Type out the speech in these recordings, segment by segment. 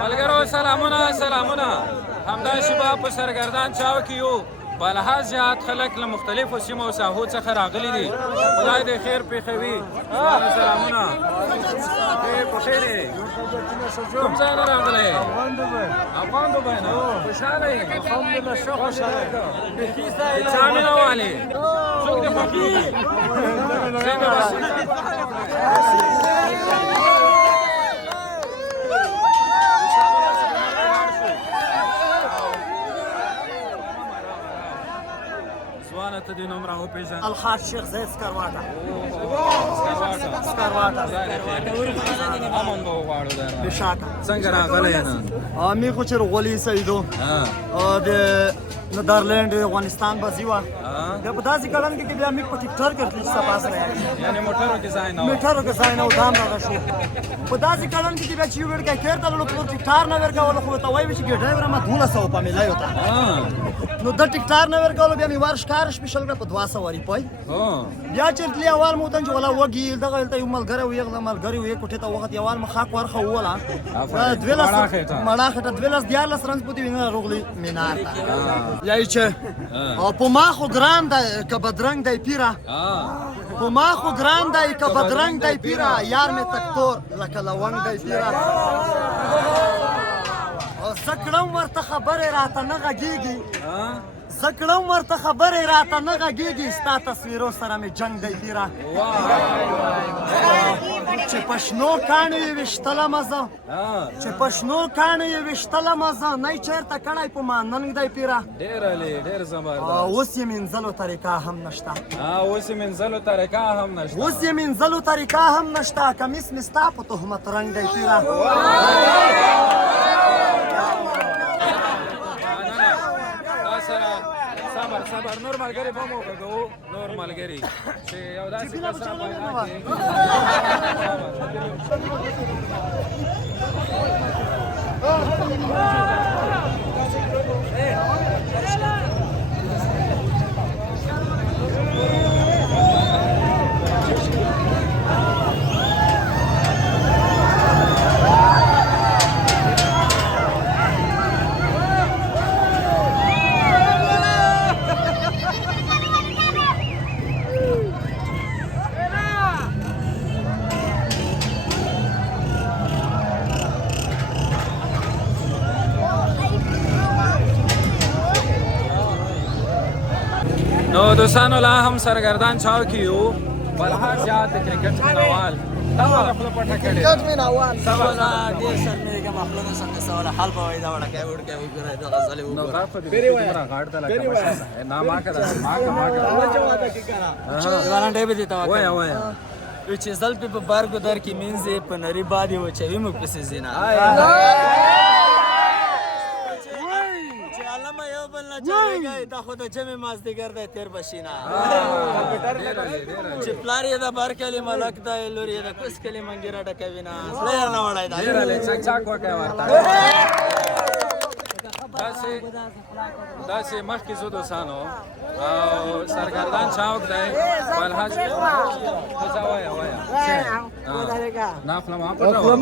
ملګرو سلامونه سلامونه. همدا شیبه په سرګردان چاو کې یو بلها زیات خلک له مختلفو سیمو او ساحو څخه راغلي دي. خدای دې خیر پېښوي. سلامونه. په خیر یې کوم ځای نه راغلی؟ افغان دوبۍ نه. خوشحاله یې؟ الحمدلله ښه خوشحاله یم. چا مینه والې؟ څوک دې خوښېږي؟ څنګه ته دې نوم راوپېژنه؟ الحاج شیخ زید سکرواټه. امن به وغواړو دی. بېشکه. څنګه راغلی یې نن؟ می خو چې غولي سیدو د نیدرلند افغانستان بازی وه. بیا په داسې کړن کې بیا موږ په ټیکټر کړتلی چې سپاس راغلی. یعنې موټرو کې ځای نه و؟ موټرو کې ځای نه و، دام دغه شو. په داسې کړن کې بیا چې یو ورکه کېر ته لاړو په ټیکټر نه ورکولو خو ته وایي چې ډرایور ما 1200 په میلایو ته. نو د ټیکټر نه ورکولو بیا مې ور ښکار سپیشل کړه په 200 روپۍ. بیا چې تللی اول مو وطن چې ولا وږي دغه هلته یو ملګری و یغله ملګری و یې کوټې ته وخت یوال مو خاک ورخه ووله 12 مړه خټه 12 دیارلس رنځ پوتې وینه راغلی مینار ته. یایي چې په ما خو ګران دی که بدرنګ دی پیره، په ما خو ګران دی که بدرنګ دی پیره، یار مې تکتور لکه لونګ دی پیره. زه کړم ورته خبرې راته نه غږېږي، زه کړم ورته خبرې راته نه غږېږي، ستا تصویرو سره مې جنګ دی پیره. چې په شنو کاڼو یې ویشتلمه زه، چې په شنو کاڼو یې ویشتلمه زه، نه یې چېرته کړی په ما ننګ دی پیره. ډېر علي ډېر زبردست. اوس یې مینځلو طریقه هم نشته، اوس یې مینځلو طریقه هم نشته، اوس یې مینځلو طریقه هم نشته. کمیس مې ستا په تهمت رنګ دی پیره. صبر نور ملګري به مو وغږوو، نور ملګري چې یو داسې کس را پیدا کړي. نو دوستانو لا هم سرګردان چاو کې یو بلها زیات د کرکټ مینوال کرکټ مینوال ډېر شرمېږم خپله نه شم رسولی حال به وایي دا وړکی وړکی وګورئ دغه ځلې نو دا په دې دومره غاړ ته لکه مشه نه ما کړه ځوانان ډېر به دې ته وایه وایه چې زلفې په بارګو در کې مینځې په نري باد یې وچوي موږ پسې ځینه دا خو د جمع مازدیګر دی تېر بشینه چې پلار یې د بار کلي ملک دی لور یې د کوس کلي منګیره ډکوي نه زړه یې نه وړی دی چک وکړی ورته داسې مخکې زه دوستانو او سرګردان چاوک دی بلحاج وایه وایه نه خوله ما پټوه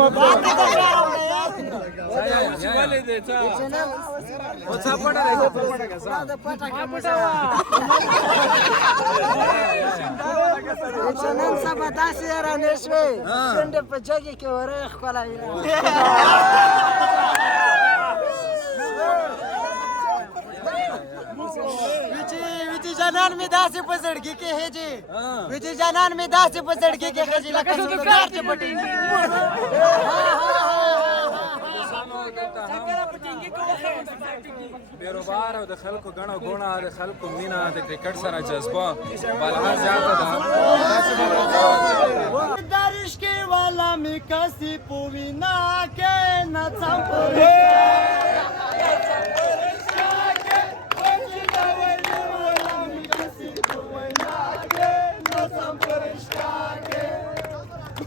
نن سبا داسې رانې شوې شونډې په جګې کې وری ښکلی ویچی جانان می داسې په زړګي کې هجې ویچی جانان می داسې په زړګي کې هجې لکه سوداګر چې پټینګي بیروبار او د خلکو ګڼه ګوڼه د خلکو مینه د کرکټ سره جذبه بلها زیاته ده دارشکې والا می کسي په وینا کې نڅم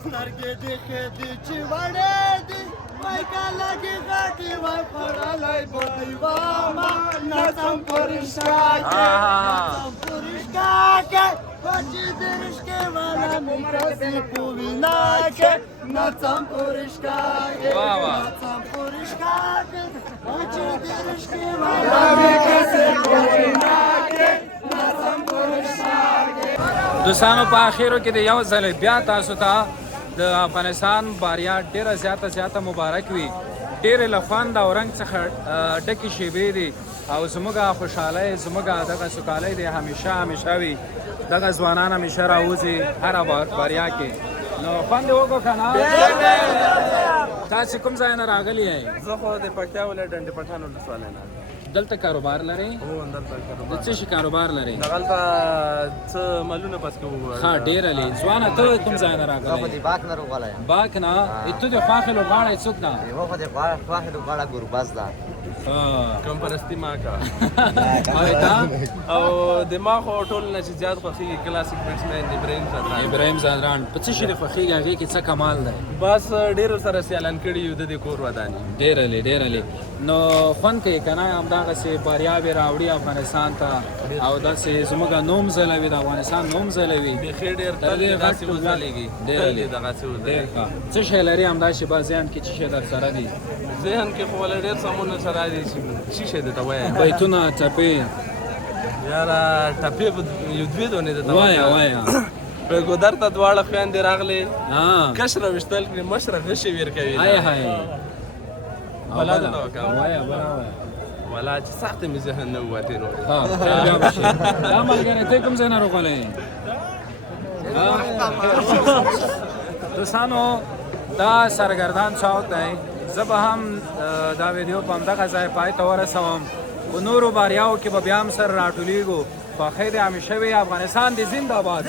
سترګې دې ښې دي چې وړې دي وای که لږې غټې وای خوړلی به یې واما نڅم په رشکا کې نڅم په رشکا کې بچې د رشکې والا مې کسې په وینا کې نڅم په رشکا کې نڅم په رشکا دوستانو په اخیرو کې د یو ځل بیا تاسو ته د افغانستان باریا ډیره زیاته مبارک وي. ډیرې له خوند او رنګ څخه ډکې شیبې دي او زموږ خوشحالۍ زموږ دغه سوکالۍ دی همیشه وي. دغه ځوانان همیشه راوځي هره باریا کې. نو خوند یې وکړو که نه؟ تاسې کوم ځای نه راغلي یئ؟ زه خو د پکتیا ولایت ډنډ پټان ولسوالۍ نه. دلته کاروبار لرئ؟ هو دلته کاروبار. د څه شي کاروبار لرئ؟ دغلته څه مالونه بس کوو. ښه ډېره لې. ځوانه ته کوم ځای نه راغلی؟ خو د باک نه راغلی یم. باک نه؟ ته د خواښې لوبغاړی څوک ده؟ یوه خو د خواښې لوبغاړه ګوربز ده. کم پرستی ما کا او او د ما خو ټول نه چې زیات خوښېږي کلاسیک بیټسمین ابراهیم ځدران. په څه شي دې خوښېږي هغې کې څه کمال دی؟ بس ډېرو سره سیالان کړي یو د دې کور ودانې. ډېره لې. نو خوند کوي که نه همدغسې بریاوې راوړي افغانستان ته او داسې زموږ نوم ځلوي د افغانستان نوم ځلوي. بیخي ډېر تل داسې وځلېږي. دغسې وځلېږي. څه شی لري همدا شیبه ذهن کې څه شی در سره دي؟ ذهن کې خو ولې ډېر سمونه سره دي چې څه شی درته ووایم. بیتونه ټپې یاره ټپې به یو دوې دونې درته وایه په ګودر ته دواړه خویندې راغلې کشره ویشتل کړي مشره غشې ویر کوي. بلا درته وکړم ولا چې سخته مې ذهن نه ووتې نو. دا ملګری ته کوم ځای نه راغلی؟ دوستانو دا سرګردان چوک دی. زه به هم دا ویډیو په همدغه ځای پای ته ورسوم. په نورو باریاو کې به بیا هم سره راټولېږو. خوښۍ دې همیشه وي. افغانستان دې زنده باد.